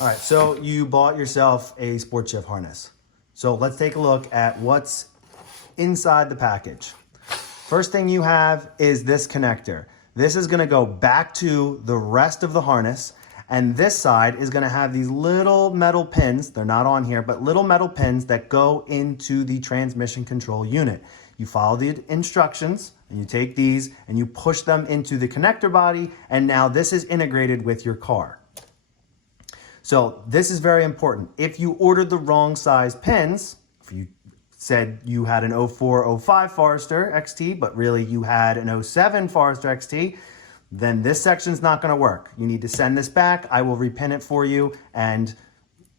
All right, so you bought yourself a Sportshift harness. So let's take a look at what's inside the package. First thing you have is this connector. This is gonna go back to the rest of the harness, and this side is gonna have these little metal pins, they're not on here, but little metal pins that go into the transmission control unit. You follow the instructions, and you take these and you push them into the connector body, and now this is integrated with your car. So this is very important. If you ordered the wrong size pins, if you said you had an 04-05 Forester XT, but really you had an 07 Forester XT, then this section's not gonna work. You need to send this back. I will repin it for you and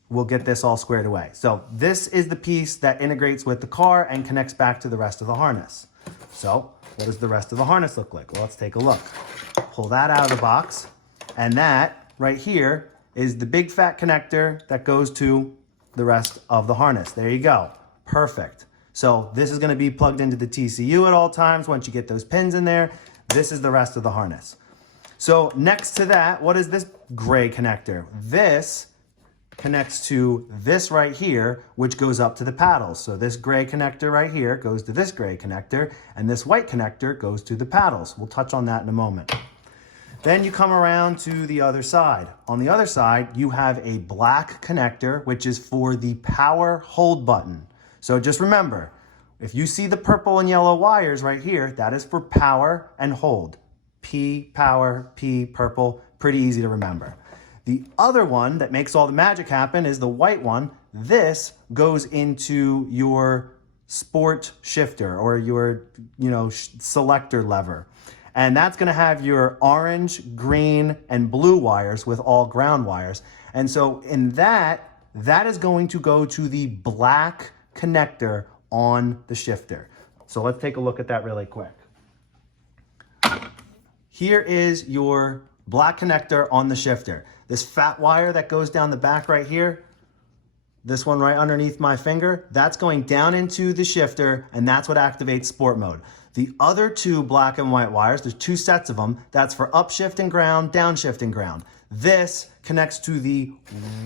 we'll get this all squared away. So this is the piece that integrates with the car and connects back to the rest of the harness. So what does the rest of the harness look like? Well, let's take a look. Pull that out of the box, and that right here is the big fat connector that goes to the rest of the harness. There you go. Perfect. So this is going to be plugged into the TCU at all times. Once you get those pins in there, this is the rest of the harness. So next to that, what is this gray connector? This connects to this right here, which goes up to the paddles. So this gray connector right here goes to this gray connector, and this white connector goes to the paddles. We'll touch on that in a moment. Then you come around to the other side. On the other side, you have a black connector, which is for the power hold button. So just remember, if you see the purple and yellow wires right here, that is for power and hold. P, power, P, purple, pretty easy to remember. The other one that makes all the magic happen is the white one. This goes into your sport shifter or your, selector lever. And that's gonna have your orange, green, and blue wires with all ground wires. And so in that is going to go to the black connector on the shifter. So let's take a look at that really quick. Here is your black connector on the shifter. This fat wire that goes down the back right here, this one right underneath my finger, that's going down into the shifter, and that's what activates sport mode. The other two black and white wires, there's two sets of them, that's for upshift and ground, downshift and ground. This connects to the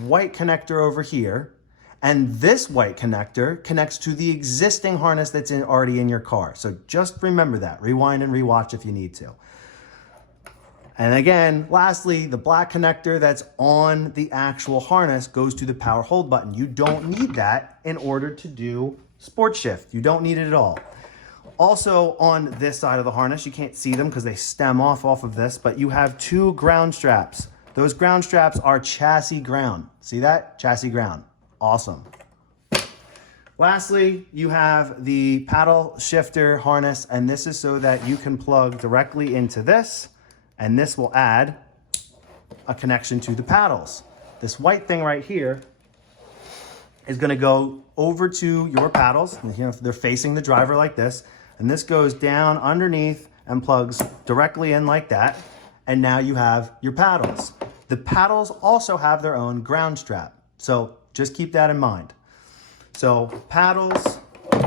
white connector over here, and this white connector connects to the existing harness that's already in your car. So just remember that. Rewind and rewatch if you need to. And again, lastly, the black connector that's on the actual harness goes to the power hold button. You don't need that in order to do Sportshift. You don't need it at all. Also on this side of the harness, you can't see them because they stem off of this, but you have two ground straps. Those ground straps are chassis ground. See that? Chassis ground. Awesome. Lastly, you have the paddle shifter harness, and this is so that you can plug directly into this, and this will add a connection to the paddles. This white thing right here is gonna go over to your paddles. They're facing the driver like this, and this goes down underneath and plugs directly in like that, and now you have your paddles. The paddles also have their own ground strap, so just keep that in mind. So paddles,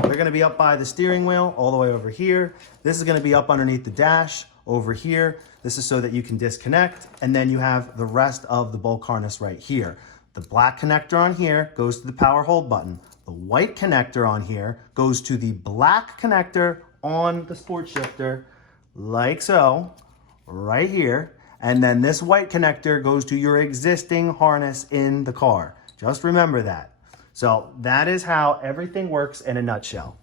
they're gonna be up by the steering wheel all the way over here. This is gonna be up underneath the dash over here. This is so that you can disconnect, and then you have the rest of the bulk harness right here. The black connector on here goes to the power hold button. The white connector on here goes to the black connector on the sport shifter, like so, right here. And then this white connector goes to your existing harness in the car. Just remember that. So that is how everything works in a nutshell.